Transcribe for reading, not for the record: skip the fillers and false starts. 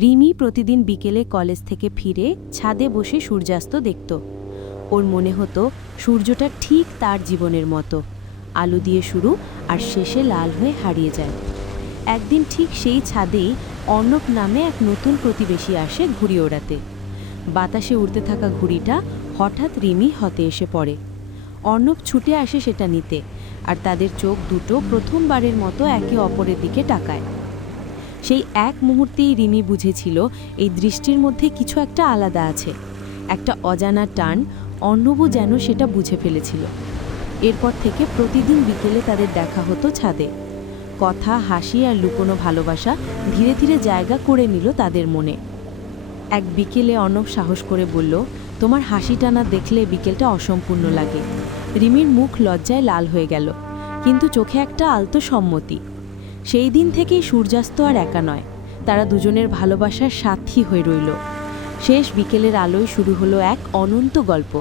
রিমি প্রতিদিন বিকেলে কলেজ থেকে ফিরে ছাদে বসে সূর্যাস্ত দেখত। ওর মনে হতো সূর্যটা ঠিক তার জীবনের মতো, আলো দিয়ে শুরু আর শেষে লাল হয়ে হারিয়ে যায়। একদিন ঠিক সেই ছাদেই অর্ণব নামে এক নতুন প্রতিবেশী আসে ঘুড়ি ওড়াতে। বাতাসে উড়তে থাকা ঘুড়িটা হঠাৎ রিমি হাতে এসে পড়ে। অর্ণব ছুটে আসে সেটা নিতে, আর তাদের চোখ দুটো প্রথমবারের মতো একে অপরের দিকে তাকায়। সেই এক মুহূর্তেই রিমি বুঝেছিল এই দৃষ্টির মধ্যে কিছু একটা আলাদা আছে, একটা অজানা টান। অর্ণবও যেন সেটা বুঝে ফেলেছিল। এরপর থেকে প্রতিদিন বিকেলে তাদের দেখা হতো ছাদে। কথা, হাসি আর লুকোনো ভালোবাসা ধীরে ধীরে জায়গা করে নিল তাদের মনে। এক বিকেলে অর্ণব সাহস করে বলল, তোমার হাসিটা না দেখলে বিকেলটা অসম্পূর্ণ লাগে। রিমির মুখ লজ্জায় লাল হয়ে গেল, কিন্তু চোখে একটা আলতো সম্মতি। সেই দিন থেকেই সূর্যাস্ত আর একা নয়, তারা দুজনের ভালোবাসার সাথী হয়ে রইল। শেষ বিকেলের আলোয় শুরু হলো এক অনন্ত গল্প।